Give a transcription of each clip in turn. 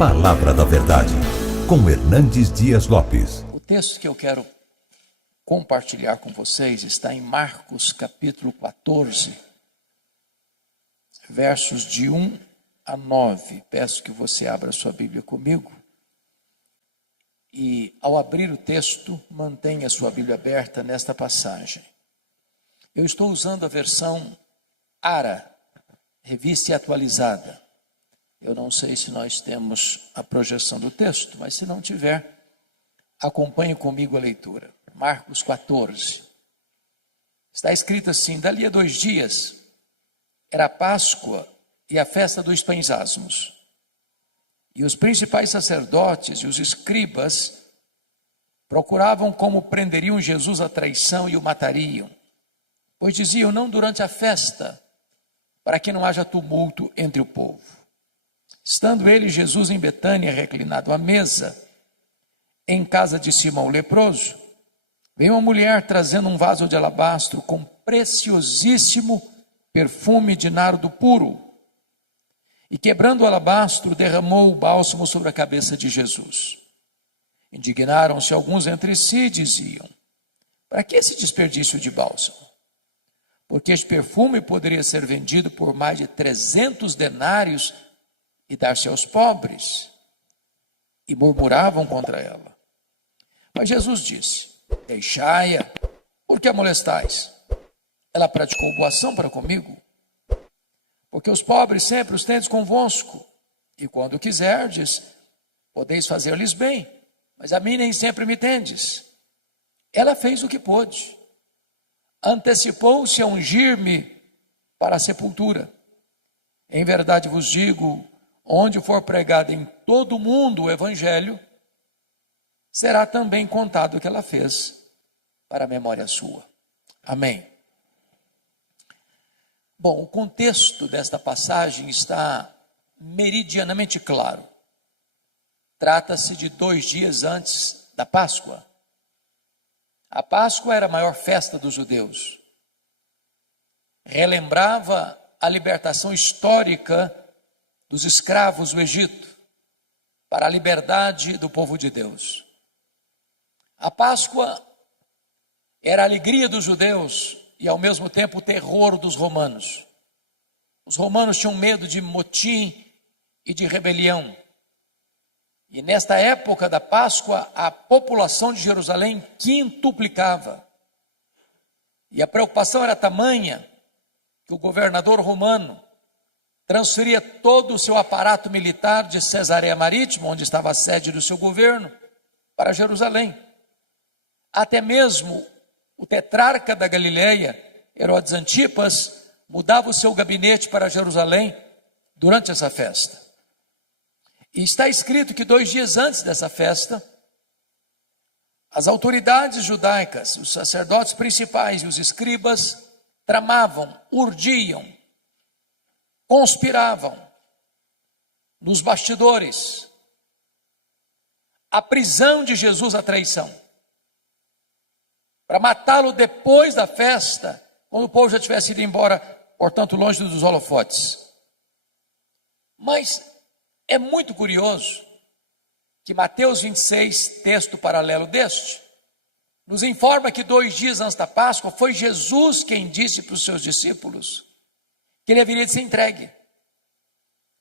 Palavra da Verdade, com Hernandes Dias Lopes. O texto que eu quero compartilhar com vocês está em Marcos capítulo 14, versos de 1 a 9. Peço que você abra sua Bíblia comigo. E ao abrir o texto, mantenha a sua Bíblia aberta nesta passagem. Eu estou usando a versão ARA, revista e atualizada. Eu não sei se nós temos a projeção do texto, mas se não tiver, acompanhe comigo a leitura. Marcos 14. Está escrito assim: dali a 2 dias, era a Páscoa e a festa dos pães asmos. E os principais sacerdotes e os escribas procuravam como prenderiam Jesus à traição e o matariam. Pois diziam: não durante a festa, para que não haja tumulto entre o povo. Estando ele, Jesus, em Betânia, reclinado à mesa, em casa de Simão o leproso, veio uma mulher trazendo um vaso de alabastro com preciosíssimo perfume de nardo puro. E quebrando o alabastro, derramou o bálsamo sobre a cabeça de Jesus. Indignaram-se alguns entre si e diziam: para que esse desperdício de bálsamo? Porque este perfume poderia ser vendido por mais de 300 denários e dar-se aos pobres. E murmuravam contra ela. Mas Jesus disse: deixai-a, por que a molestais? Ela praticou boa ação para comigo. Porque os pobres sempre os tendes convosco, e quando quiserdes, podeis fazer-lhes bem, mas a mim nem sempre me tendes. Ela fez o que pôde. Antecipou-se a ungir-me para a sepultura. Em verdade vos digo, onde for pregado em todo o mundo o evangelho, será também contado o que ela fez para a memória sua. Amém. Bom, o contexto desta passagem está meridianamente claro. Trata-se de 2 dias antes da Páscoa. A Páscoa era a maior festa dos judeus. Relembrava a libertação histórica dos escravos do Egito para a liberdade do povo de Deus. A Páscoa era a alegria dos judeus e ao mesmo tempo o terror dos romanos. Os romanos tinham medo de motim e de rebelião. E nesta época da Páscoa, a população de Jerusalém quintuplicava. E a preocupação era tamanha que o governador romano transferia todo o seu aparato militar de Cesareia Marítima, onde estava a sede do seu governo, para Jerusalém. Até mesmo o tetrarca da Galileia, Herodes Antipas, mudava o seu gabinete para Jerusalém durante essa festa. E está escrito que 2 dias antes dessa festa, as autoridades judaicas, os sacerdotes principais e os escribas tramavam, urdiam, conspiravam nos bastidores a prisão de Jesus à traição, para matá-lo depois da festa, quando o povo já tivesse ido embora, portanto longe dos holofotes. Mas é muito curioso que Mateus 26, texto paralelo deste, nos informa que 2 dias antes da Páscoa, foi Jesus quem disse para os seus discípulos que ele haveria de ser entregue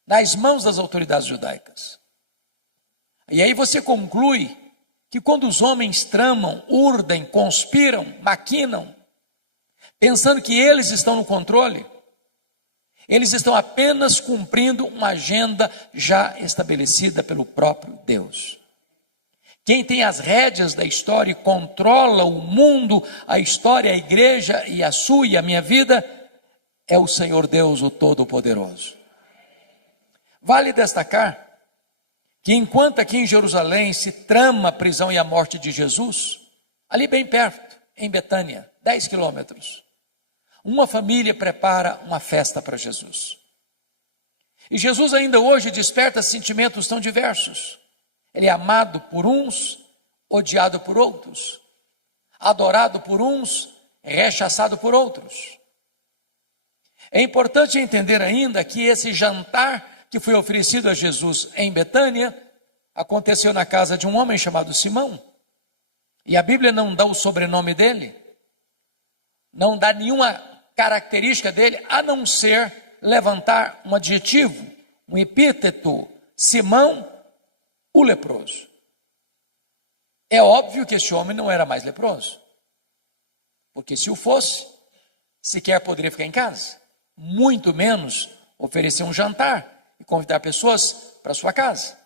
nas mãos das autoridades judaicas. E aí você conclui que quando os homens tramam, urdem, conspiram, maquinam, pensando que eles estão no controle, eles estão apenas cumprindo uma agenda já estabelecida pelo próprio Deus. Quem tem as rédeas da história e controla o mundo, a história, a igreja e a sua e a minha vida, é o Senhor Deus, o Todo-Poderoso. Vale destacar que enquanto aqui em Jerusalém se trama a prisão e a morte de Jesus, ali bem perto, em Betânia, 10 quilômetros, uma família prepara uma festa para Jesus. E Jesus ainda hoje desperta sentimentos tão diversos. Ele é amado por uns, odiado por outros, adorado por uns, rechaçado por outros. É importante entender ainda que esse jantar que foi oferecido a Jesus em Betânia aconteceu na casa de um homem chamado Simão. E a Bíblia não dá o sobrenome dele, não dá nenhuma característica dele, a não ser levantar um adjetivo, um epíteto: Simão, o leproso. É óbvio que esse homem não era mais leproso, porque se o fosse, sequer poderia ficar em casa, muito menos oferecer um jantar e convidar pessoas para sua casa.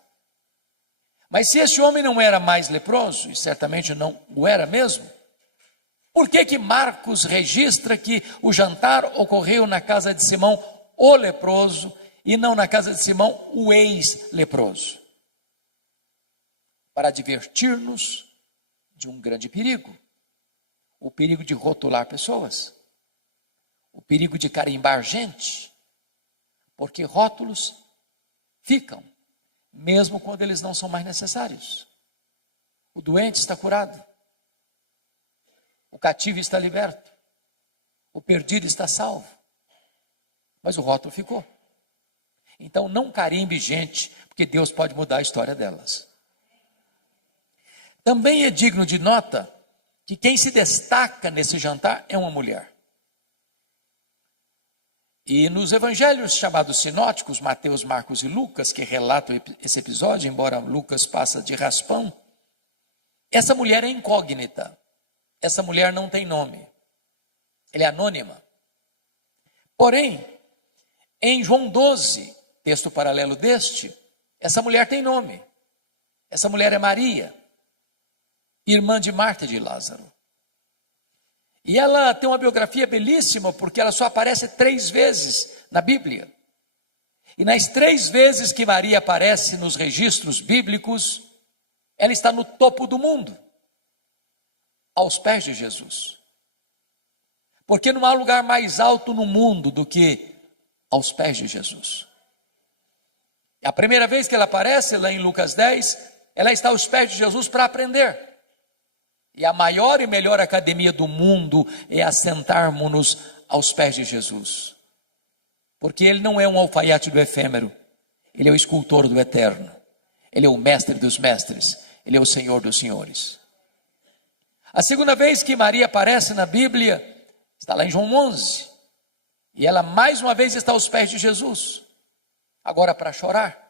Mas se esse homem não era mais leproso, e certamente não o era mesmo, por que Marcos registra que o jantar ocorreu na casa de Simão, o leproso, e não na casa de Simão, o ex-leproso? Para advertir-nos de um grande perigo, o perigo de rotular pessoas, o perigo de carimbar gente, porque rótulos ficam, mesmo quando eles não são mais necessários. O doente está curado, o cativo está liberto, o perdido está salvo, mas o rótulo ficou. Então não carimbe gente, porque Deus pode mudar a história delas. Também é digno de nota que quem se destaca nesse jantar é uma mulher. E nos evangelhos chamados sinóticos, Mateus, Marcos e Lucas, que relatam esse episódio, embora Lucas passa de raspão, essa mulher é incógnita. Essa mulher não tem nome. Ela é anônima. Porém, em João 12, texto paralelo deste, essa mulher tem nome. Essa mulher é Maria, irmã de Marta e de Lázaro. E ela tem uma biografia belíssima, porque ela só aparece 3 vezes na Bíblia. E nas 3 vezes que Maria aparece nos registros bíblicos, ela está no topo do mundo, aos pés de Jesus. Porque não há lugar mais alto no mundo do que aos pés de Jesus. A primeira vez que ela aparece, lá em Lucas 10, ela está aos pés de Jesus para aprender. E a maior e melhor academia do mundo é assentarmos-nos aos pés de Jesus. Porque ele não é um alfaiate do efêmero, ele é o escultor do eterno, ele é o mestre dos mestres, ele é o Senhor dos senhores. A segunda vez que Maria aparece na Bíblia, está lá em João 11, e ela mais uma vez está aos pés de Jesus, agora para chorar,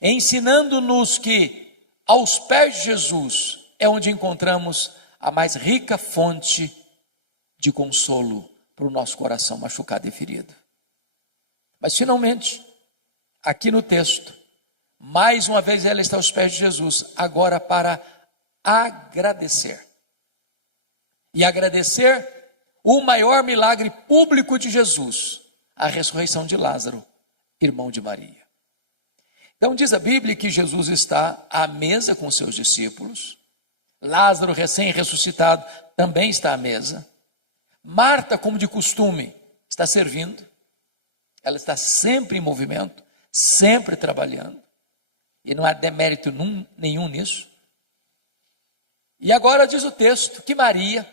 ensinando-nos que aos pés de Jesus é onde encontramos a mais rica fonte de consolo para o nosso coração machucado e ferido. Mas finalmente, aqui no texto, mais uma vez ela está aos pés de Jesus, agora para agradecer. E agradecer o maior milagre público de Jesus, a ressurreição de Lázaro, irmão de Maria. Então diz a Bíblia que Jesus está à mesa com seus discípulos, Lázaro, recém-ressuscitado, também está à mesa. Marta, como de costume, está servindo. Ela está sempre em movimento, sempre trabalhando. E não há demérito nenhum nisso. E agora diz o texto que Maria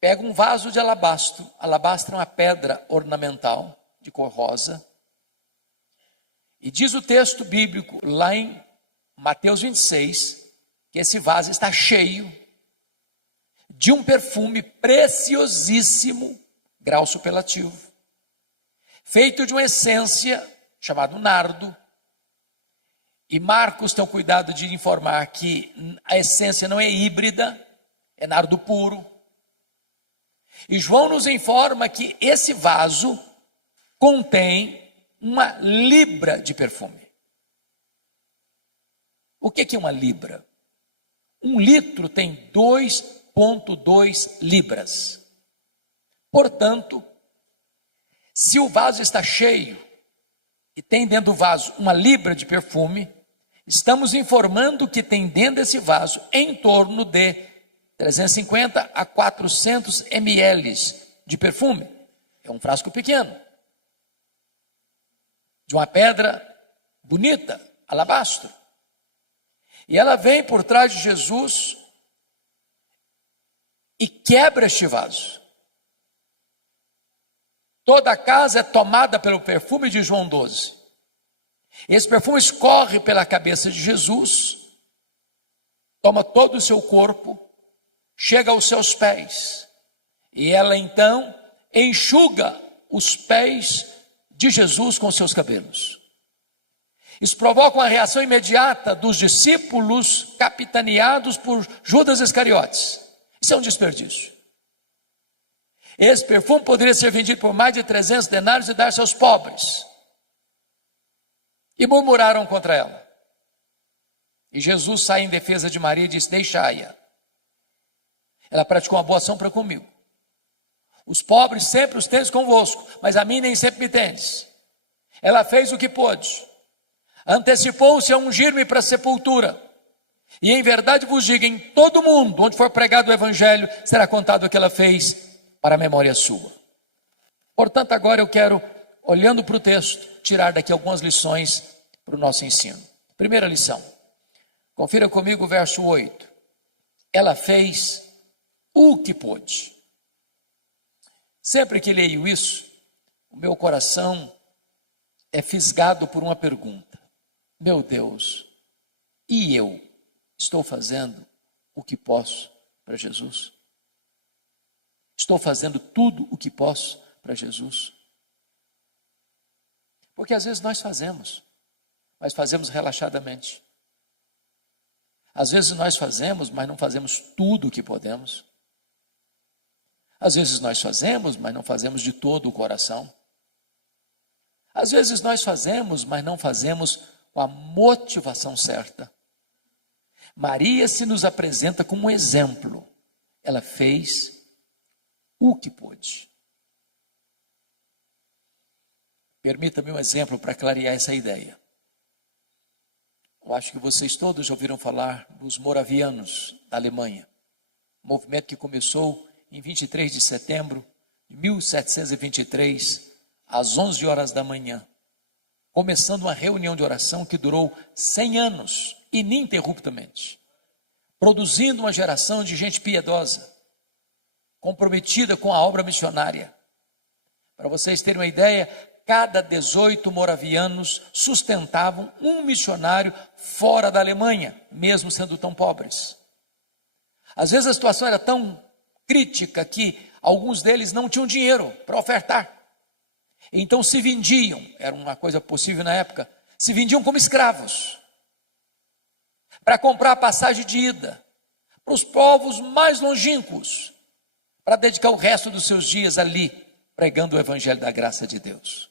pega um vaso de alabastro. Alabastro é uma pedra ornamental de cor rosa. E diz o texto bíblico, lá em Mateus 26, que esse vaso está cheio de um perfume preciosíssimo, grau superlativo, feito de uma essência chamada nardo. E Marcos tem o cuidado de informar que a essência não é híbrida, é nardo puro. E João nos informa que esse vaso contém 1 libra de perfume. O que é 1 libra? 1 litro tem 2,2 libras. Portanto, se o vaso está cheio e tem dentro do vaso 1 libra de perfume, estamos informando que tem dentro desse vaso em torno de 350 a 400 ml de perfume. É um frasco pequeno, de uma pedra bonita, alabastro. E ela vem por trás de Jesus e quebra este vaso. Toda a casa é tomada pelo perfume de João 12. Esse perfume escorre pela cabeça de Jesus, toma todo o seu corpo, chega aos seus pés. E ela então enxuga os pés de Jesus com seus cabelos. Isso provoca uma reação imediata dos discípulos capitaneados por Judas Iscariotes. Isso é um desperdício. Esse perfume poderia ser vendido por mais de 300 denários e dar-se aos pobres. E murmuraram contra ela. E Jesus sai em defesa de Maria e diz: deixai-a. Ela praticou uma boa ação para comigo. Os pobres sempre os tendes convosco, mas a mim nem sempre me tendes. Ela fez o que pôde. Antecipou-se a ungir-me para a sepultura. E em verdade vos digo, em todo mundo, onde for pregado o evangelho, será contado o que ela fez para a memória sua. Portanto, agora eu quero, olhando para o texto, tirar daqui algumas lições para o nosso ensino. Primeira lição. Confira comigo o verso 8. Ela fez o que pôde. Sempre que leio isso, o meu coração é fisgado por uma pergunta. Meu Deus, e eu estou fazendo o que posso para Jesus? Estou fazendo tudo o que posso para Jesus? Porque às vezes nós fazemos, mas fazemos relaxadamente. Às vezes nós fazemos, mas não fazemos tudo o que podemos. Às vezes nós fazemos, mas não fazemos de todo o coração. Às vezes nós fazemos, mas não fazemos com a motivação certa. Maria se nos apresenta como um exemplo. Ela fez o que pôde. Permita-me um exemplo para clarear essa ideia. Eu acho que vocês todos já ouviram falar dos moravianos da Alemanha. Um movimento que começou em 23 de setembro de 1723, às 11 horas da manhã, começando uma reunião de oração que durou 100 anos, ininterruptamente, produzindo uma geração de gente piedosa, comprometida com a obra missionária. Para vocês terem uma ideia, cada 18 moravianos sustentavam um missionário fora da Alemanha, mesmo sendo tão pobres. Às vezes a situação era tão crítica que alguns deles não tinham dinheiro para ofertar. Então se vendiam, era uma coisa possível na época, se vendiam como escravos, para comprar a passagem de ida, para os povos mais longínquos, para dedicar o resto dos seus dias ali, pregando o evangelho da graça de Deus.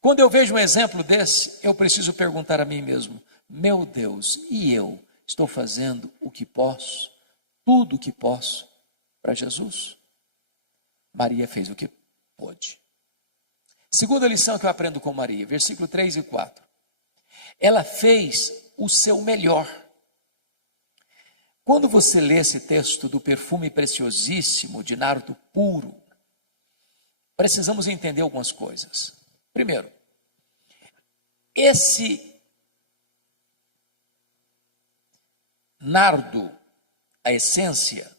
Quando eu vejo um exemplo desse, eu preciso perguntar a mim mesmo, meu Deus, e eu estou fazendo o que posso, tudo o que posso, para Jesus? Maria fez o que pôde. Segunda lição que eu aprendo com Maria, versículo 3 e 4. Ela fez o seu melhor. Quando você lê esse texto do perfume preciosíssimo de nardo puro, precisamos entender algumas coisas. Primeiro, esse nardo, a essência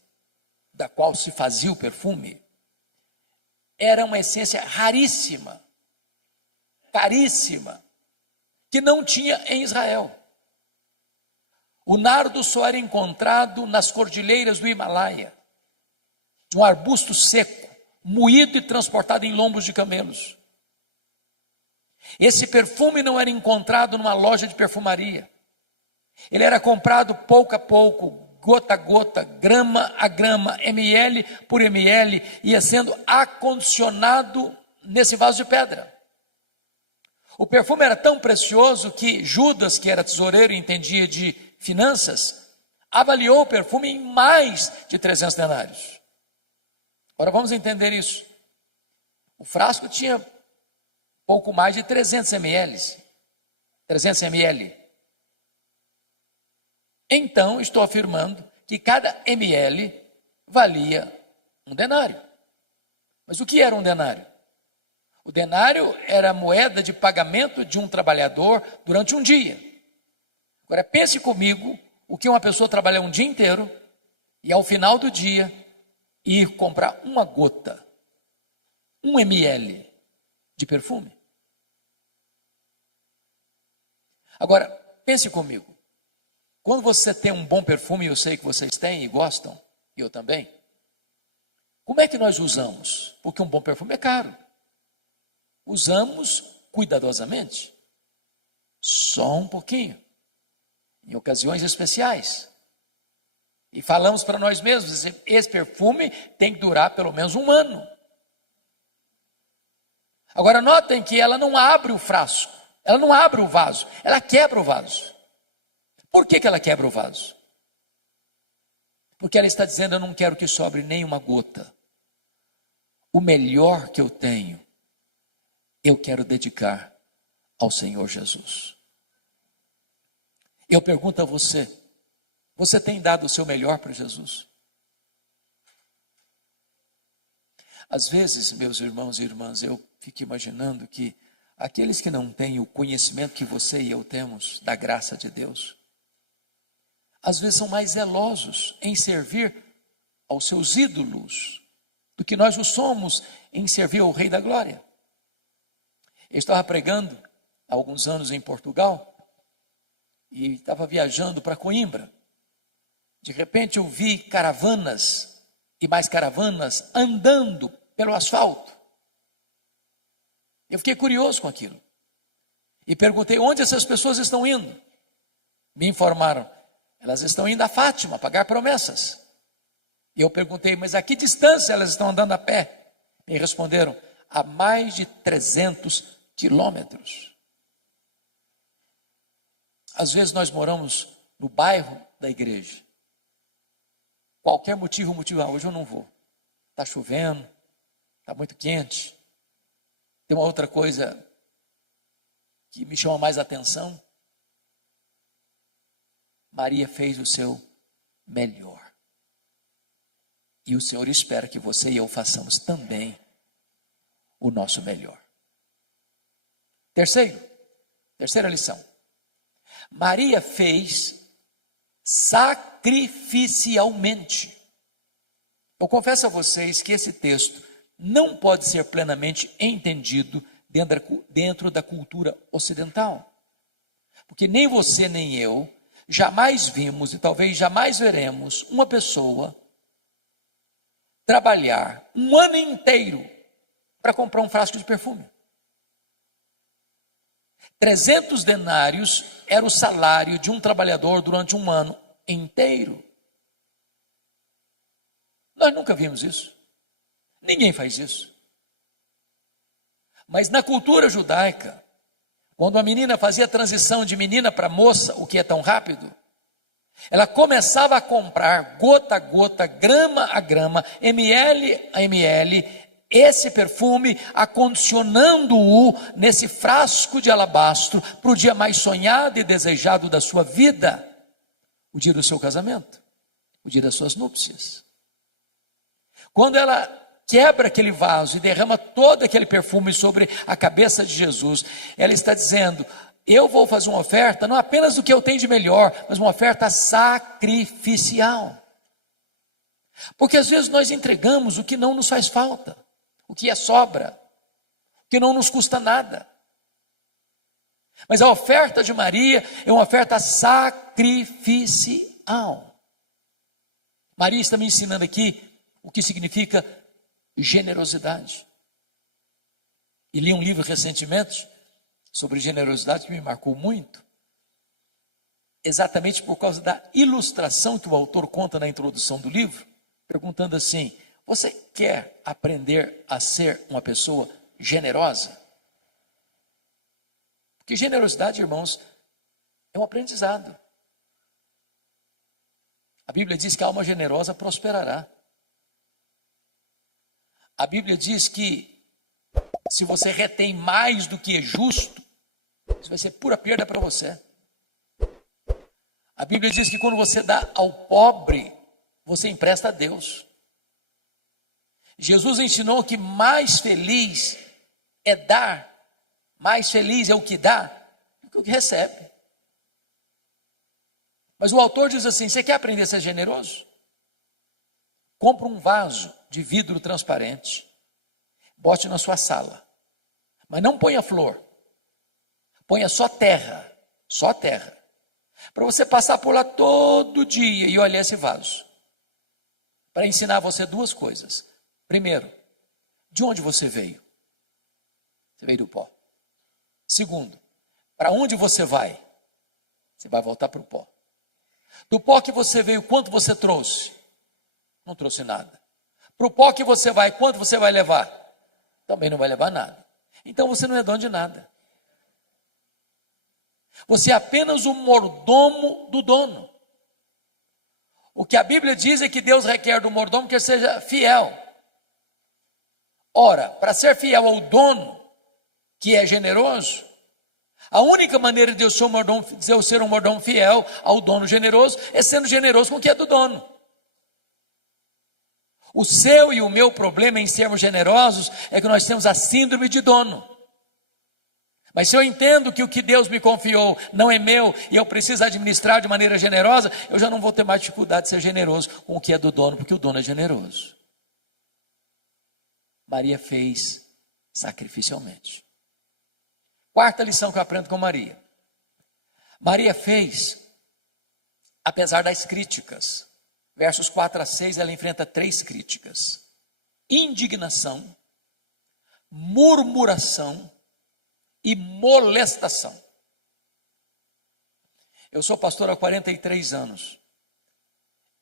da qual se fazia o perfume, era uma essência raríssima, caríssima, que não tinha em Israel. O nardo só era encontrado nas cordilheiras do Himalaia, de um arbusto seco, moído e transportado em lombos de camelos. Esse perfume não era encontrado numa loja de perfumaria. Ele era comprado pouco a pouco, gota a gota, grama a grama, ml por ml, ia sendo acondicionado nesse vaso de pedra. O perfume era tão precioso que Judas, que era tesoureiro e entendia de finanças, avaliou o perfume em mais de 300 denários. Agora vamos entender isso. O frasco tinha pouco mais de 300 ml. 300 ml. Então, estou afirmando que cada ml valia um denário. Mas o que era um denário? O denário era a moeda de pagamento de um trabalhador durante um dia. Agora, pense comigo o que uma pessoa trabalha um dia inteiro e ao final do dia ir comprar uma gota 1 ml de perfume? Agora, pense comigo. Quando você tem um bom perfume, eu sei que vocês têm e gostam, e eu também. Como é que nós usamos? Porque um bom perfume é caro. Usamos cuidadosamente. Só um pouquinho. Em ocasiões especiais. E falamos para nós mesmos, esse perfume tem que durar pelo menos 1 ano. Agora notem que ela não abre o frasco, ela não abre o vaso, ela quebra o vaso. Por que ela quebra o vaso? Porque ela está dizendo, eu não quero que sobre nem uma gota. O melhor que eu tenho, eu quero dedicar ao Senhor Jesus. Eu pergunto a você, você tem dado o seu melhor para Jesus? Às vezes, meus irmãos e irmãs, eu fico imaginando que aqueles que não têm o conhecimento que você e eu temos da graça de Deus, às vezes são mais zelosos em servir aos seus ídolos do que nós o somos em servir ao Rei da Glória. Eu estava pregando há alguns anos em Portugal e estava viajando para Coimbra. De repente eu vi caravanas e mais caravanas andando pelo asfalto. Eu fiquei curioso com aquilo. E perguntei, onde essas pessoas estão indo? Me informaram, elas estão indo a Fátima, pagar promessas. E eu perguntei, mas a que distância elas estão andando a pé? Me responderam, a mais de 300 quilômetros. Às vezes nós moramos no bairro da igreja. Qualquer motivo, hoje eu não vou. Está chovendo, está muito quente. Tem uma outra coisa que me chama mais atenção. Maria fez o seu melhor. E o Senhor espera que você e eu façamos também o nosso melhor. Terceira lição. Maria fez sacrificialmente. Eu confesso a vocês que esse texto não pode ser plenamente entendido dentro da cultura ocidental. Porque nem você nem eu jamais vimos e talvez jamais veremos uma pessoa trabalhar 1 ano inteiro para comprar um frasco de perfume. 300 denários era o salário de um trabalhador durante 1 ano inteiro. Nós nunca vimos isso. Ninguém faz isso. Mas na cultura judaica, quando a menina fazia a transição de menina para moça, o que é tão rápido, ela começava a comprar gota a gota, grama a grama, ml a ml, esse perfume, acondicionando-o nesse frasco de alabastro para o dia mais sonhado e desejado da sua vida, o dia do seu casamento, o dia das suas núpcias. Quando ela quebra aquele vaso e derrama todo aquele perfume sobre a cabeça de Jesus, ela está dizendo, eu vou fazer uma oferta, não apenas do que eu tenho de melhor, mas uma oferta sacrificial. Porque às vezes nós entregamos o que não nos faz falta, o que é sobra, o que não nos custa nada. Mas a oferta de Maria é uma oferta sacrificial. Maria está me ensinando aqui o que significa generosidade. E li um livro recentemente sobre generosidade que me marcou muito, exatamente por causa da ilustração que o autor conta na introdução do livro, perguntando assim, você quer aprender a ser uma pessoa generosa? Porque generosidade, irmãos, é um aprendizado. A Bíblia diz que a alma generosa prosperará. A Bíblia diz que se você retém mais do que é justo, isso vai ser pura perda para você. A Bíblia diz que quando você dá ao pobre, você empresta a Deus. Jesus ensinou que mais feliz é dar, mais feliz é o que dá do que o que recebe. Mas o autor diz assim, você quer aprender a ser generoso? Compra um vaso de vidro transparente, bote na sua sala. Mas não ponha flor. Ponha só terra. Só terra. Para você passar por lá todo dia e olhar esse vaso. Para ensinar você duas coisas. Primeiro, de onde você veio? Você veio do pó. Segundo, para onde você vai? Você vai voltar para o pó. Do pó que você veio, quanto você trouxe? Não trouxe nada. Para o pó que você vai, quanto você vai levar? Também não vai levar nada. Então você não é dono de nada. Você é apenas o mordomo do dono. O que a Bíblia diz é que Deus requer do mordomo que ele seja fiel. Ora, para ser fiel ao dono, que é generoso, a única maneira de eu ser um mordomo fiel ao dono generoso é sendo generoso com o que é do dono. O seu e o meu problema em sermos generosos é que nós temos a síndrome de dono. Mas se eu entendo que o que Deus me confiou não é meu e eu preciso administrar de maneira generosa, eu já não vou ter mais dificuldade de ser generoso com o que é do dono, porque o dono é generoso. Maria fez sacrificialmente. Quarta lição que eu aprendo com Maria. Maria fez, apesar das críticas. Versos 4 a 6, ela enfrenta 3 críticas: indignação, murmuração e molestação. Eu sou pastor há 43 anos.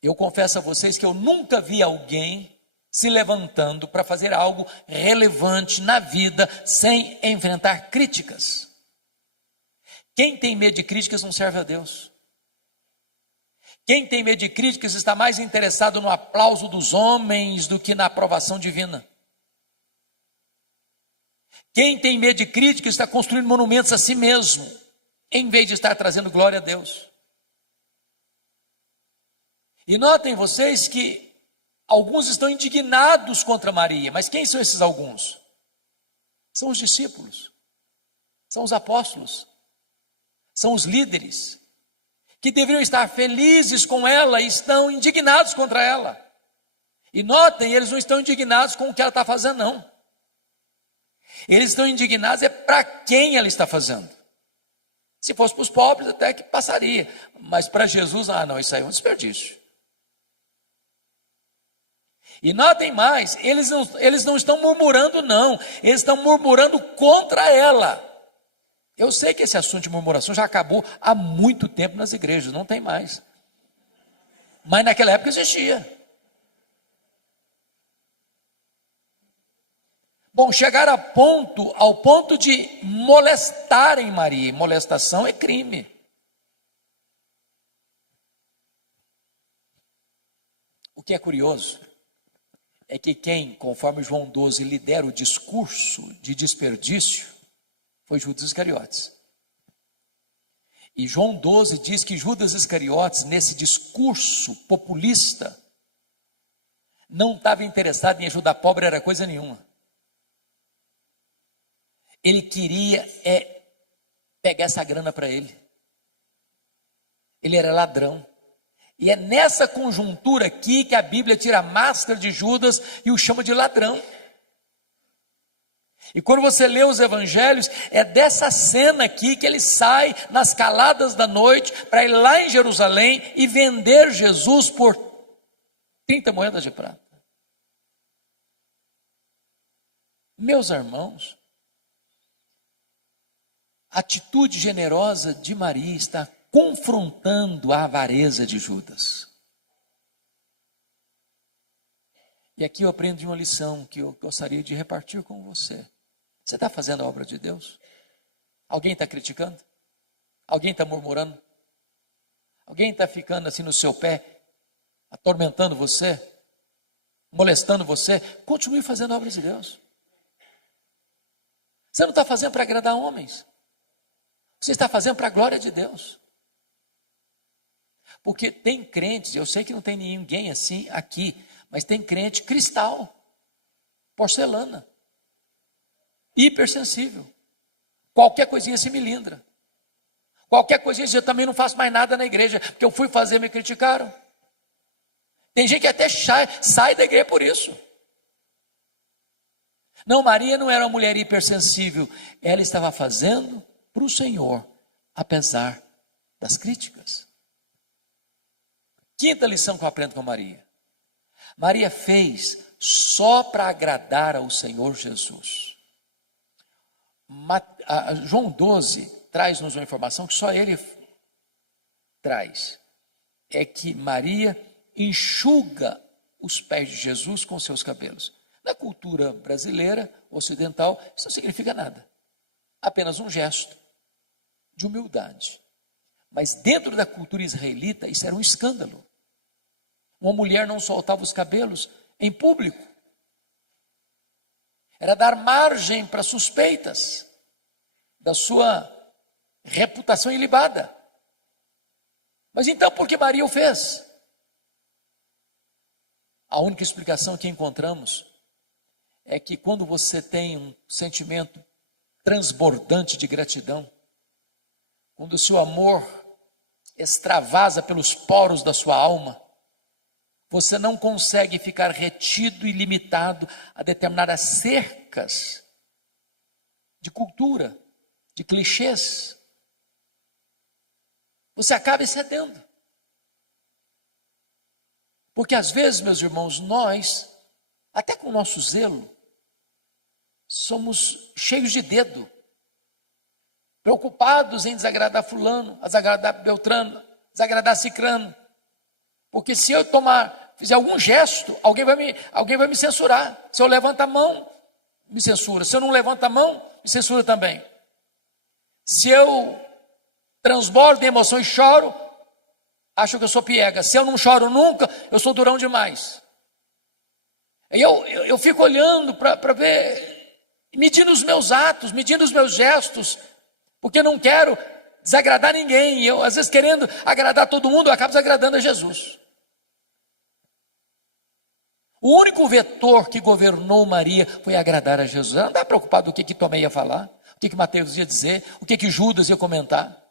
Eu confesso a vocês que eu nunca vi alguém se levantando para fazer algo relevante na vida sem enfrentar críticas. Quem tem medo de críticas não serve a Deus. Quem tem medo de críticas está mais interessado no aplauso dos homens do que na aprovação divina. Quem tem medo de críticas está construindo monumentos a si mesmo, em vez de estar trazendo glória a Deus. E notem vocês que alguns estão indignados contra Maria, mas quem são esses alguns? São os discípulos, são os apóstolos, são os líderes, que deveriam estar felizes com ela e estão indignados contra ela. E notem, eles não estão indignados com o que ela está fazendo, não. Eles estão indignados para quem ela está fazendo. Se fosse para os pobres, até que passaria. Mas para Jesus, não, isso aí é um desperdício. E notem mais, eles não estão murmurando, não. Eles estão murmurando contra ela. Eu sei que esse assunto de murmuração já acabou há muito tempo nas igrejas, não tem mais. Mas naquela época existia. Bom, chegaram ao ponto de molestarem Maria. Molestação é crime. O que é curioso é que quem, conforme João 12, lidera o discurso de desperdício foi Judas Iscariotes. E João 12 diz que Judas Iscariotes, nesse discurso populista, não estava interessado em ajudar pobre, era coisa nenhuma. Ele queria pegar essa grana para ele. Ele era ladrão. E é nessa conjuntura aqui que a Bíblia tira a máscara de Judas e o chama de ladrão. E quando você lê os evangelhos, é dessa cena aqui que ele sai nas caladas da noite para ir lá em Jerusalém e vender Jesus por 30 moedas de prata. Meus irmãos, a atitude generosa de Maria está confrontando a avareza de Judas. E aqui eu aprendo uma lição que eu gostaria de repartir com você. Você está fazendo a obra de Deus? Alguém está criticando? Alguém está murmurando? Alguém está ficando assim no seu pé, atormentando você, molestando você? Continue fazendo a obra de Deus. Você não está fazendo para agradar homens. Você está fazendo para a glória de Deus. Porque tem crentes, eu sei que não tem ninguém assim aqui, mas tem crente cristal, porcelana, hipersensível. Qualquer coisinha se melindra. Qualquer coisinha, eu também não faço mais nada na igreja, porque eu fui fazer e me criticaram. Tem gente que até sai da igreja por isso. Não, Maria não era uma mulher hipersensível. Ela estava fazendo para o Senhor, apesar das críticas. Quinta lição que eu aprendo com Maria. Maria fez só para agradar ao Senhor Jesus. João 12 traz-nos uma informação que só ele traz. É que Maria enxuga os pés de Jesus com seus cabelos. Na cultura brasileira, ocidental, isso não significa nada. Apenas um gesto de humildade. Mas dentro da cultura israelita, isso era um escândalo. Uma mulher não soltava os cabelos em público. Era dar margem para suspeitas da sua reputação ilibada. Mas então, por que Maria o fez? A única explicação que encontramos é que quando você tem um sentimento transbordante de gratidão, quando o seu amor extravasa pelos poros da sua alma, você não consegue ficar retido e limitado a determinadas cercas de cultura, de clichês. Você acaba excedendo. Porque às vezes, meus irmãos, nós, até com o nosso zelo, somos cheios de dedo, preocupados em desagradar fulano, desagradar Beltrano, desagradar Cicrano. Porque se eu fizer algum gesto, alguém vai me censurar. Se eu levanto a mão, me censura. Se eu não levanto a mão, me censura também. Se eu transbordo em emoção e choro, acho que eu sou piega. Se eu não choro nunca, eu sou durão demais. E eu fico olhando para ver, medindo os meus atos, medindo os meus gestos, porque eu não quero desagradar ninguém. Eu, às vezes, querendo agradar todo mundo, eu acabo desagradando a Jesus. O único vetor que governou Maria foi agradar a Jesus. Ela não estava preocupada com o que Tomé ia falar, o que Mateus ia dizer, o que Judas ia comentar.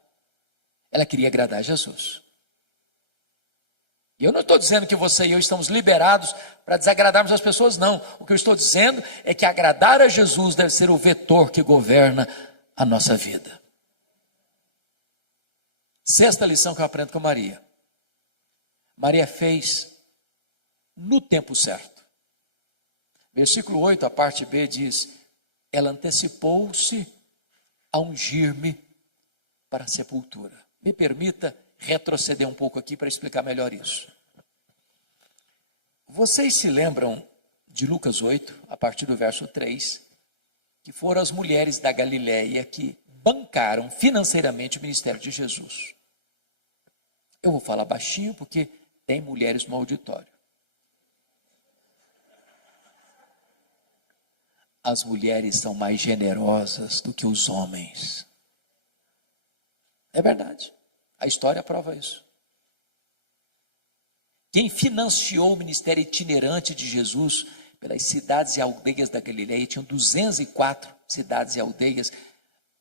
Ela queria agradar a Jesus. E eu não estou dizendo que você e eu estamos liberados para desagradarmos as pessoas, não. O que eu estou dizendo é que agradar a Jesus deve ser o vetor que governa a nossa vida. Sexta lição que eu aprendo com Maria. Maria fez no tempo certo. Versículo 8, a parte B diz: ela antecipou-se a ungir-me para a sepultura. Me permita retroceder um pouco aqui para explicar melhor isso. Vocês se lembram de Lucas 8, a partir do verso 3, que foram as mulheres da Galileia que bancaram financeiramente o ministério de Jesus. Eu vou falar baixinho porque tem mulheres no auditório. As mulheres são mais generosas do que os homens. É verdade. A história prova isso. Quem financiou o ministério itinerante de Jesus pelas cidades e aldeias da Galileia, tinham 204 cidades e aldeias,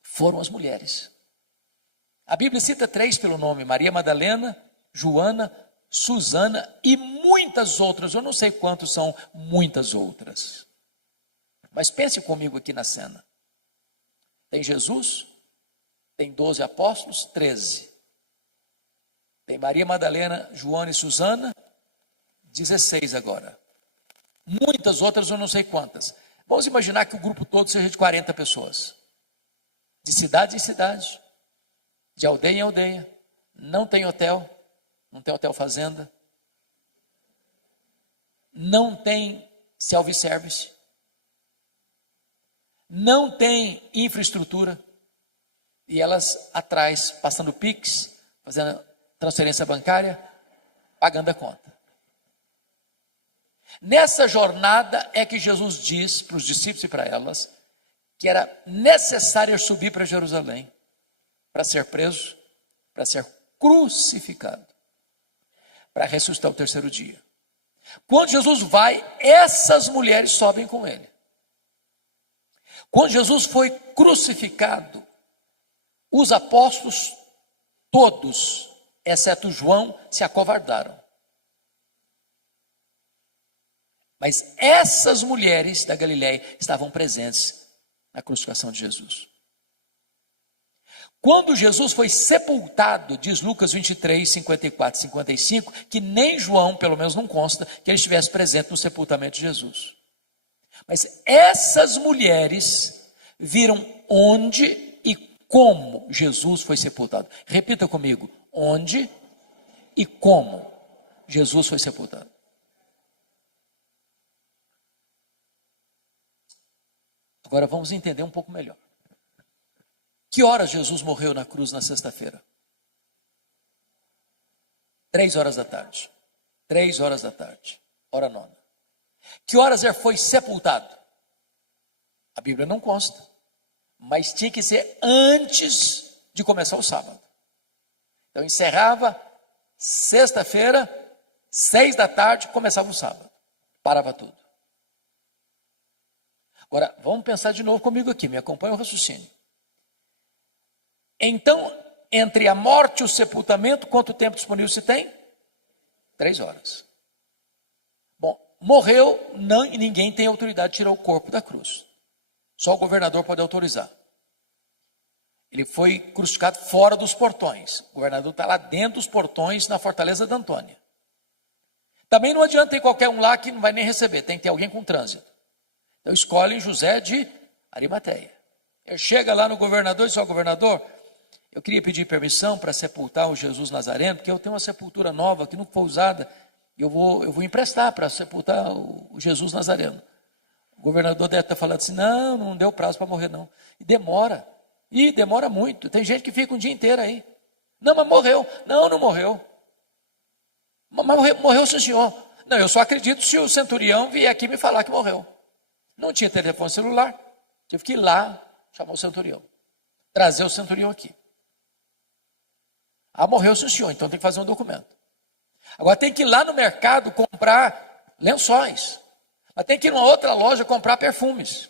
foram as mulheres. A Bíblia cita 3 pelo nome: Maria Madalena, Joana, Susana e muitas outras. Eu não sei quantos são muitas outras. Mas pense comigo aqui na cena. Tem Jesus, tem 12 apóstolos, 13. Tem Maria Madalena, Joana e Susana, 16 agora. Muitas outras, eu não sei quantas. Vamos imaginar que o grupo todo seja de 40 pessoas. De cidade em cidade, de aldeia em aldeia. Não tem hotel fazenda. Não tem self-service. Não tem infraestrutura. E elas atrás, passando Pix, fazendo transferência bancária, pagando a conta. Nessa jornada é que Jesus diz para os discípulos e para elas que era necessário subir para Jerusalém para ser preso, para ser crucificado, para ressuscitar o terceiro dia. Quando Jesus vai, essas mulheres sobem com ele. Quando Jesus foi crucificado, os apóstolos todos, exceto João, se acovardaram. Mas essas mulheres da Galileia estavam presentes na crucificação de Jesus. Quando Jesus foi sepultado, diz Lucas 23, 54 e 55, que nem João, pelo menos não consta, que ele estivesse presente no sepultamento de Jesus. Mas essas mulheres viram onde e como Jesus foi sepultado. Repita comigo, onde e como Jesus foi sepultado. Agora vamos entender um pouco melhor. Que horas Jesus morreu na cruz na sexta-feira? 3 horas da tarde. 3 horas da tarde. Hora nona. Que horas ele foi sepultado? A Bíblia não consta. Mas tinha que ser antes de começar o sábado. Então encerrava sexta-feira, 6 da tarde, começava o sábado. Parava tudo. Agora, vamos pensar de novo comigo aqui, me acompanha o raciocínio. Então, entre a morte e o sepultamento, quanto tempo disponível se tem? 3 horas. Bom, morreu, ninguém tem autoridade de tirar o corpo da cruz. Só o governador pode autorizar. Ele foi crucificado fora dos portões. O governador está lá dentro dos portões, na fortaleza de Antônia. Também não adianta ter qualquer um lá que não vai nem receber, tem que ter alguém com trânsito. Então escolhem José de Arimateia. Ele chega lá no governador e diz: ó, governador, eu queria pedir permissão para sepultar o Jesus Nazareno, porque eu tenho uma sepultura nova que nunca foi usada, e eu vou emprestar para sepultar o Jesus Nazareno. O governador deve estar falando assim: não deu prazo para morrer não. E demora. E demora muito. Tem gente que fica um dia inteiro aí. Não, mas morreu. Não morreu. Mas morreu sim, senhor. Não, eu só acredito se o centurião vier aqui me falar que morreu. Não tinha telefone celular. Tive que ir lá chamar o centurião. Trazer o centurião aqui. Ah, morreu sim, senhor. Então tem que fazer um documento. Agora tem que ir lá no mercado comprar lençóis. Mas tem que ir numa outra loja comprar perfumes.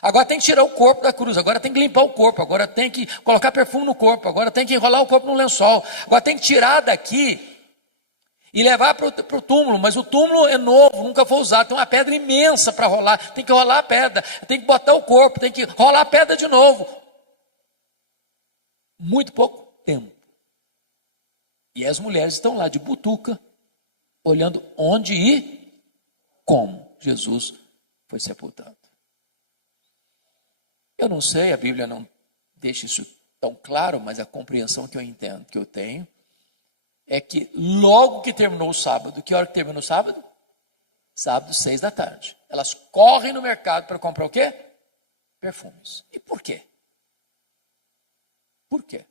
Agora tem que tirar o corpo da cruz, agora tem que limpar o corpo, agora tem que colocar perfume no corpo, agora tem que enrolar o corpo no lençol, agora tem que tirar daqui e levar para o túmulo, mas o túmulo é novo, nunca foi usado, tem uma pedra imensa para rolar, tem que rolar a pedra, tem que botar o corpo, tem que rolar a pedra de novo. Muito pouco tempo. E as mulheres estão lá de butuca, olhando onde e como Jesus foi sepultado. Eu não sei, a Bíblia não deixa isso tão claro, mas a compreensão que eu entendo, que eu tenho, é que logo que terminou o sábado, que hora que terminou o sábado? Sábado, 6 da tarde. Elas correm no mercado para comprar o quê? Perfumes. E por quê? Por quê?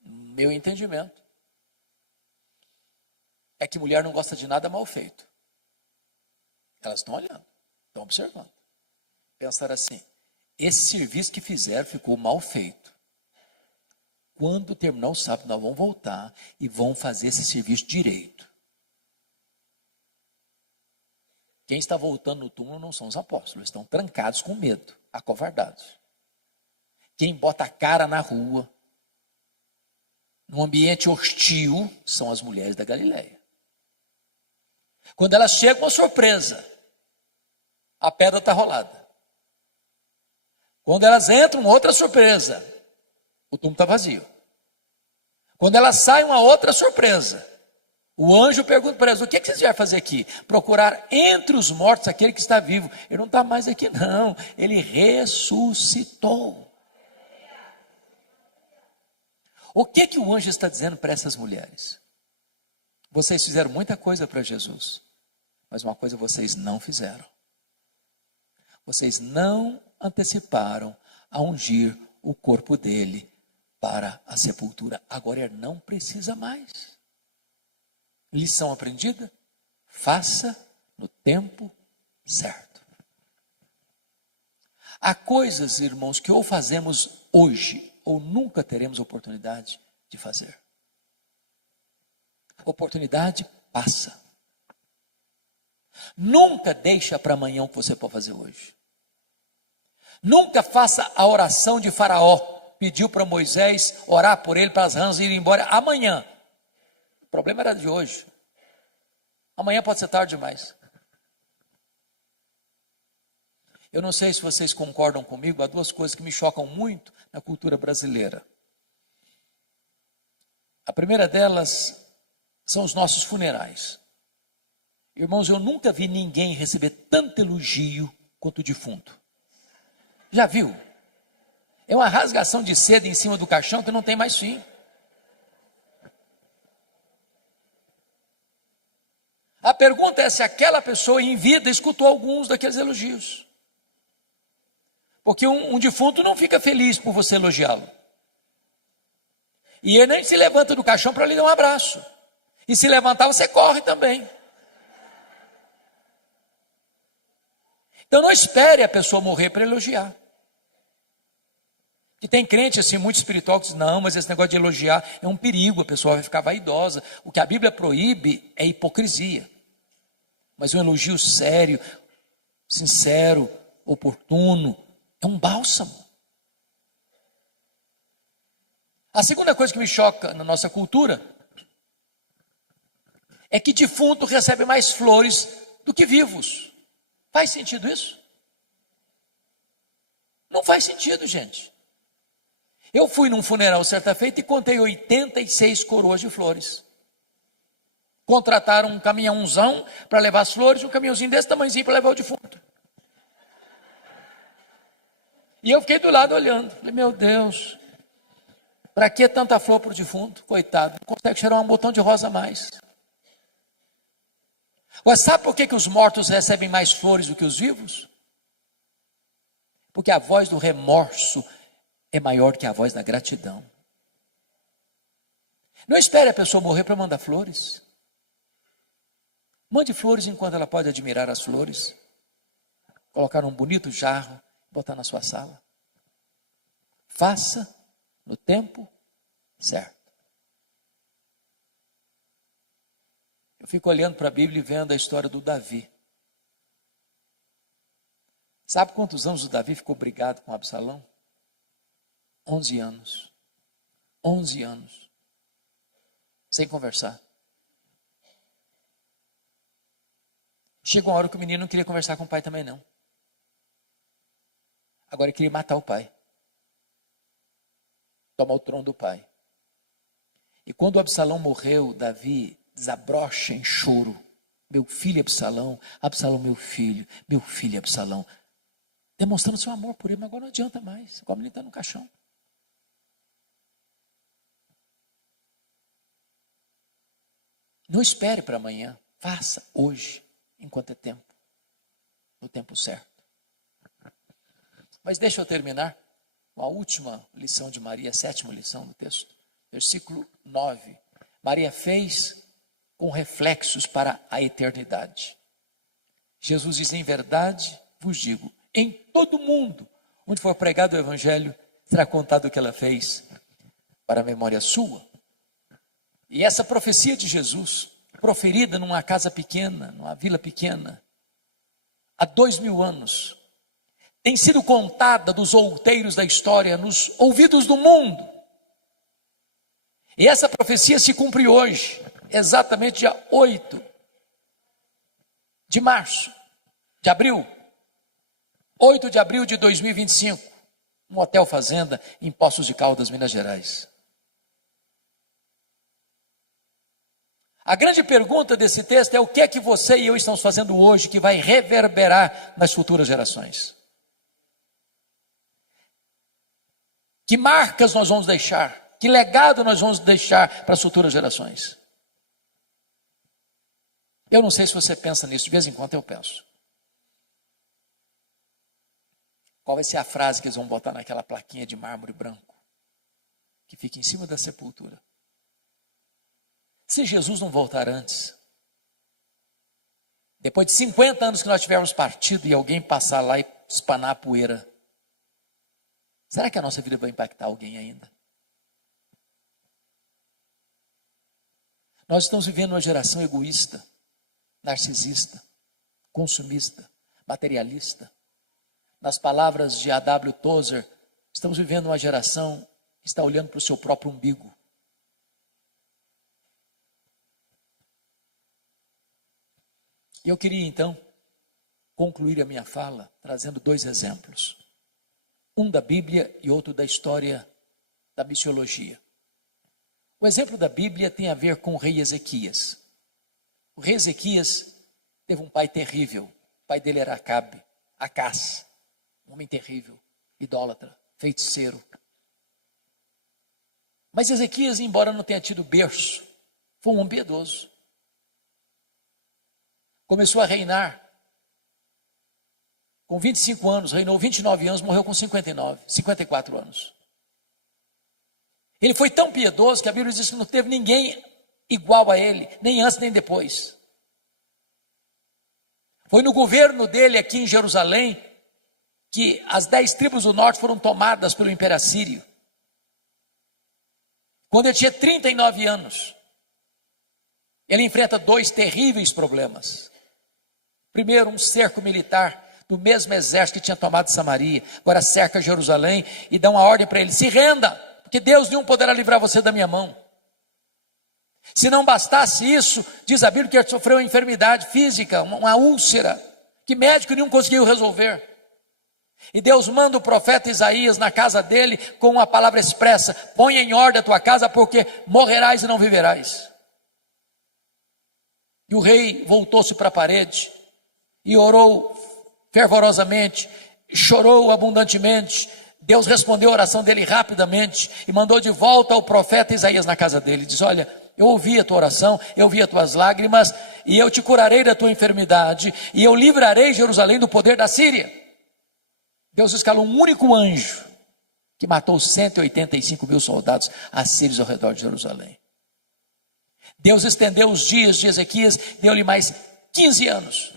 Meu entendimento é que mulher não gosta de nada mal feito. Elas estão olhando, estão observando. Pensaram assim: esse serviço que fizeram ficou mal feito. Quando terminar o sábado, nós vamos voltar e vamos fazer esse serviço direito. Quem está voltando no túmulo não são os apóstolos, estão trancados com medo, acovardados. Quem bota a cara na rua, num ambiente hostil, são as mulheres da Galileia. Quando elas chegam, uma surpresa, a pedra está rolada. Quando elas entram, outra surpresa, o túmulo está vazio. Quando elas saem, uma outra surpresa, o anjo pergunta para elas: o que vocês vieram fazer aqui? Procurar entre os mortos aquele que está vivo. Ele não está mais aqui não, ele ressuscitou. O que o anjo está dizendo para essas mulheres? Vocês fizeram muita coisa para Jesus, mas uma coisa vocês não fizeram. Vocês não anteciparam a ungir o corpo dele para a sepultura. Agora ele não precisa mais. Lição aprendida? Faça no tempo certo. Há coisas, irmãos, que ou fazemos hoje ou nunca teremos oportunidade de fazer. Oportunidade passa. Nunca deixa para amanhã o que você pode fazer hoje. Nunca faça a oração de Faraó. Pediu para Moisés orar por ele, para as rãs irem embora amanhã. O problema era de hoje. Amanhã pode ser tarde demais. Eu não sei se vocês concordam comigo, há duas coisas que me chocam muito na cultura brasileira. A primeira delas são os nossos funerais. Irmãos, eu nunca vi ninguém receber tanto elogio quanto o defunto. Já viu? É uma rasgação de seda em cima do caixão que não tem mais fim. A pergunta é se aquela pessoa em vida escutou alguns daqueles elogios. Porque um defunto não fica feliz por você elogiá-lo. E ele nem se levanta do caixão para lhe dar um abraço. E se levantar, você corre também. Então não espere a pessoa morrer para elogiar. Que tem crente assim, muito espiritual, que diz, não, mas esse negócio de elogiar é um perigo, a pessoa vai ficar vaidosa. O que a Bíblia proíbe é hipocrisia. Mas um elogio sério, sincero, oportuno, é um bálsamo. A segunda coisa que me choca na nossa cultura é que defunto recebe mais flores do que vivos. Faz sentido isso? Não faz sentido, gente. Eu fui num funeral certa feita e contei 86 coroas de flores. Contrataram um caminhãozão para levar as flores, um caminhãozinho desse tamanhozinho para levar o defunto. E eu fiquei do lado olhando. Falei, meu Deus, para que tanta flor para o defunto? Coitado, não consegue cheirar um botão de rosa a mais. Mas sabe por que os mortos recebem mais flores do que os vivos? Porque a voz do remorso é maior que a voz da gratidão. Não espere a pessoa morrer para mandar flores. Mande flores enquanto ela pode admirar as flores. Colocar num bonito jarro, botar na sua sala. Faça no tempo certo. Eu fico olhando para a Bíblia e vendo a história do Davi. Sabe quantos anos o Davi ficou brigado com Absalão? 11 anos. 11 anos. Sem conversar. Chegou uma hora que o menino não queria conversar com o pai também não. Agora ele queria matar o pai. Tomar o trono do pai. E quando o Absalão morreu, Davi desabrocha em choro. Meu filho Absalão, Absalão meu filho Absalão. Demonstrando seu amor por ele, mas agora não adianta mais. Agora o menino está no caixão. Não espere para amanhã. Faça hoje, enquanto é tempo. No tempo certo. Mas deixa eu terminar com a última lição de Maria, a sétima lição do texto. Versículo 9. Maria fez com reflexos para a eternidade. Jesus diz, em verdade vos digo, em todo mundo, onde for pregado o evangelho, será contado o que ela fez para a memória sua. E essa profecia de Jesus, proferida numa casa pequena, numa vila pequena, há 2000 anos, tem sido contada dos outeiros da história, nos ouvidos do mundo. E essa profecia se cumpre hoje, exatamente dia 8 de março, de abril, 8 de abril de 2025, um hotel fazenda em Poços de Caldas, Minas Gerais. A grande pergunta desse texto é o que é que você e eu estamos fazendo hoje que vai reverberar nas futuras gerações? Que marcas nós vamos deixar? Que legado nós vamos deixar para as futuras gerações? Eu não sei se você pensa nisso, de vez em quando eu penso. Qual vai ser a frase que eles vão botar naquela plaquinha de mármore branco que fica em cima da sepultura? Se Jesus não voltar antes, depois de 50 anos que nós tivermos partido e alguém passar lá e espanar a poeira, será que a nossa vida vai impactar alguém ainda? Nós estamos vivendo uma geração egoísta, narcisista, consumista, materialista. Nas palavras de A.W. Tozer, estamos vivendo uma geração que está olhando para o seu próprio umbigo. Eu queria então concluir a minha fala trazendo dois exemplos. Um da Bíblia e outro da história da missiologia. O exemplo da Bíblia tem a ver com o rei Ezequias. O rei Ezequias teve um pai terrível. O pai dele era Acabe, Acás, um homem terrível, idólatra, feiticeiro. Mas Ezequias, embora não tenha tido berço, foi um homem piedoso. Começou a reinar com 25 anos, reinou 29 anos, morreu com 54 anos. Ele foi tão piedoso que a Bíblia diz que não teve ninguém igual a ele, nem antes nem depois. Foi no governo dele aqui em Jerusalém que as 10 tribos do norte foram tomadas pelo Império Assírio. Quando ele tinha 39 anos, ele enfrenta 2 terríveis problemas. Primeiro, um cerco militar do mesmo exército que tinha tomado Samaria, agora cerca Jerusalém e dá uma ordem para ele: se renda, porque Deus nenhum poderá livrar você da minha mão. Se não bastasse isso, diz a Bíblia que ele sofreu uma enfermidade física, uma úlcera, que médico nenhum conseguiu resolver. E Deus manda o profeta Isaías na casa dele com uma palavra expressa: põe em ordem a tua casa, porque morrerás e não viverás. E o rei voltou-se para a parede e orou fervorosamente, chorou abundantemente. Deus respondeu a oração dele rapidamente e mandou de volta o profeta Isaías na casa dele. Diz: olha, eu ouvi a tua oração, eu vi as tuas lágrimas, e eu te curarei da tua enfermidade, e eu livrarei Jerusalém do poder da Síria. Deus escalou um único anjo que matou 185 mil soldados assírios ao redor de Jerusalém. Deus estendeu os dias de Ezequias, deu-lhe mais 15 anos.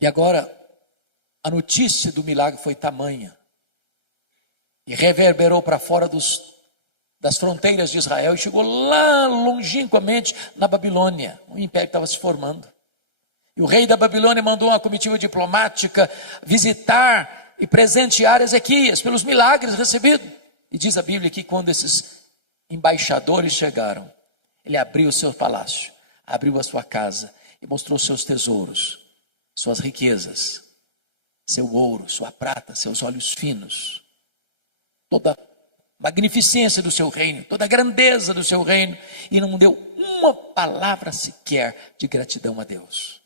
E agora, a notícia do milagre foi tamanha, e reverberou para fora das fronteiras de Israel, e chegou lá longínquamente na Babilônia, o império estava se formando. E o rei da Babilônia mandou uma comitiva diplomática visitar e presentear Ezequias pelos milagres recebidos. E diz a Bíblia que quando esses embaixadores chegaram, ele abriu o seu palácio, abriu a sua casa e mostrou seus tesouros, suas riquezas, seu ouro, sua prata, seus olhos finos, toda a magnificência do seu reino, toda a grandeza do seu reino, e não deu uma palavra sequer de gratidão a Deus.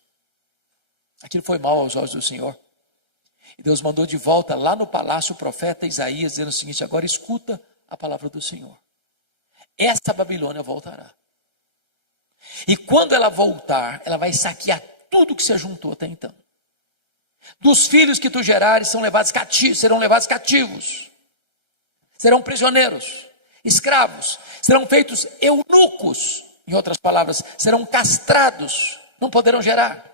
Aquilo foi mal aos olhos do Senhor. E Deus mandou de volta lá no palácio o profeta Isaías, dizendo o seguinte: agora escuta a palavra do Senhor. Essa Babilônia voltará. E quando ela voltar, ela vai saquear tudo que se ajuntou até então. Dos filhos que tu gerares serão levados cativos. Serão prisioneiros, escravos, serão feitos eunucos. Em outras palavras, serão castrados, não poderão gerar.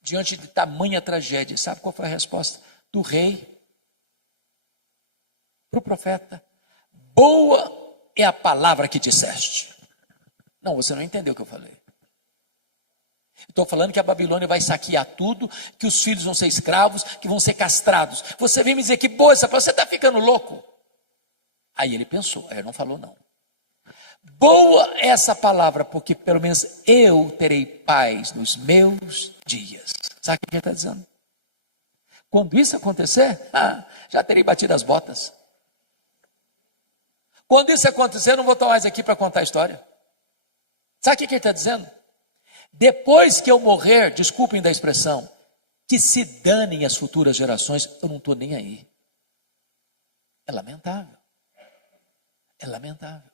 Diante de tamanha tragédia, sabe qual foi a resposta do rei para o profeta? Boa é a palavra que disseste. Não, você não entendeu o que eu falei. Estou falando que a Babilônia vai saquear tudo, que os filhos vão ser escravos, que vão ser castrados. Você vem me dizer que boa essa palavra, você está ficando louco. Aí ele pensou, aí ele não falou não. Boa é essa palavra, porque pelo menos eu terei paz nos meus dias. Sabe o que ele está dizendo? Quando isso acontecer, já terei batido as botas. Quando isso acontecer, eu não vou estar mais aqui para contar a história. Sabe o que ele está dizendo? Depois que eu morrer, desculpem da expressão, que se danem as futuras gerações, eu não estou nem aí. É lamentável. É lamentável.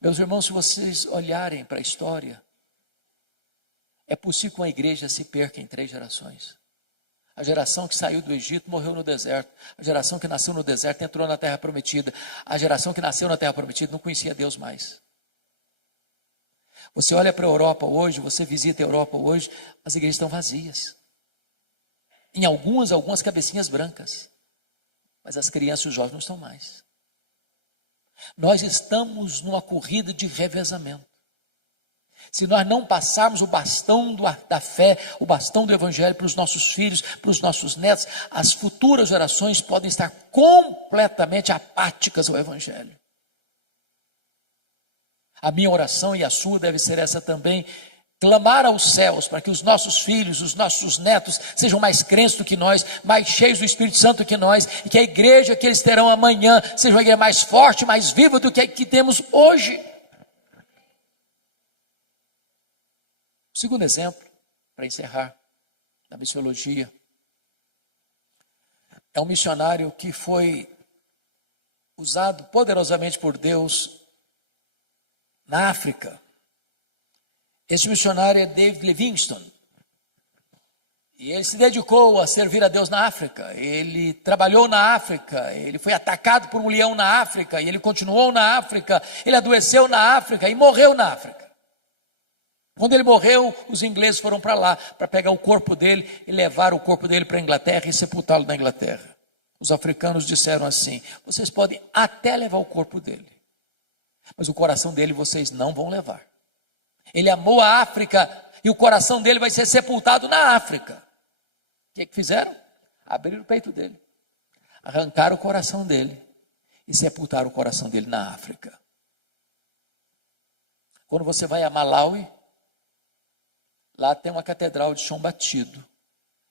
Meus irmãos, se vocês olharem para a história, é possível que uma igreja se perca em 3 gerações. A geração que saiu do Egito morreu no deserto. A geração que nasceu no deserto entrou na terra prometida. A geração que nasceu na terra prometida não conhecia Deus mais. Você olha para a Europa hoje, você visita a Europa hoje, as igrejas estão vazias. Em algumas cabecinhas brancas. Mas as crianças e os jovens não estão mais. Nós estamos numa corrida de revezamento. Se nós não passarmos o bastão da fé, o bastão do evangelho para os nossos filhos, para os nossos netos, as futuras gerações podem estar completamente apáticas ao evangelho. A minha oração e a sua deve ser essa também: clamar aos céus para que os nossos filhos, os nossos netos sejam mais crentes do que nós, mais cheios do Espírito Santo que nós, e que a igreja que eles terão amanhã seja uma igreja mais forte, mais viva do que a que temos hoje. O segundo exemplo, para encerrar, na missiologia, é um missionário que foi usado poderosamente por Deus na África. Esse missionário é David Livingstone. E ele se dedicou a servir a Deus na África. Ele trabalhou na África. Ele foi atacado por um leão na África. E ele continuou na África. Ele adoeceu na África e morreu na África. Quando ele morreu, os ingleses foram para lá para pegar o corpo dele e levar o corpo dele para a Inglaterra e sepultá-lo na Inglaterra. Os africanos disseram assim: vocês podem até levar o corpo dele, mas o coração dele vocês não vão levar. Ele amou a África e o coração dele vai ser sepultado na África. O que fizeram? Abriram o peito dele, arrancaram o coração dele e sepultaram o coração dele na África. Quando você vai a Malawi, lá tem uma catedral de chão batido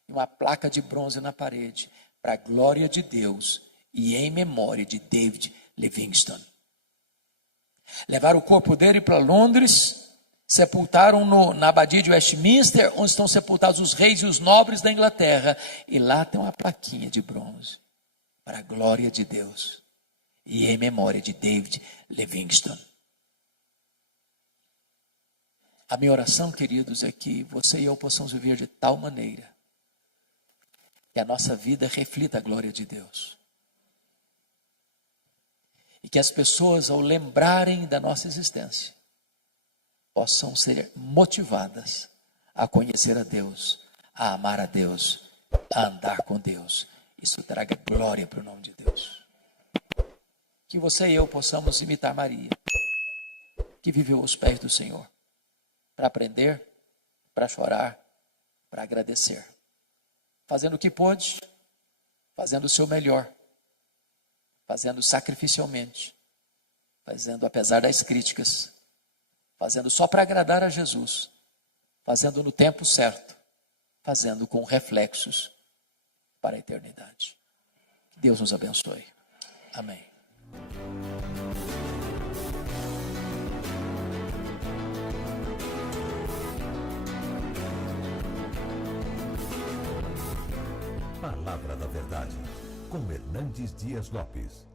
e uma placa de bronze na parede, para a glória de Deus e em memória de David Livingstone. Levaram o corpo dele para Londres, sepultaram na abadia de Westminster, onde estão sepultados os reis e os nobres da Inglaterra, e lá tem uma plaquinha de bronze, para a glória de Deus e em memória de David Livingstone. A minha oração, queridos, é que você e eu possamos viver de tal maneira que a nossa vida reflita a glória de Deus. E que as pessoas, ao lembrarem da nossa existência, possam ser motivadas a conhecer a Deus, a amar a Deus, a andar com Deus. Isso traga glória para o nome de Deus. Que você e eu possamos imitar Maria, que viveu aos pés do Senhor, para aprender, para chorar, para agradecer. Fazendo o que pôde, fazendo o seu melhor, fazendo sacrificialmente, fazendo apesar das críticas, fazendo só para agradar a Jesus, fazendo no tempo certo, fazendo com reflexos para a eternidade. Que Deus nos abençoe. Amém. Palavra da Verdade, com Hernandes Dias Lopes.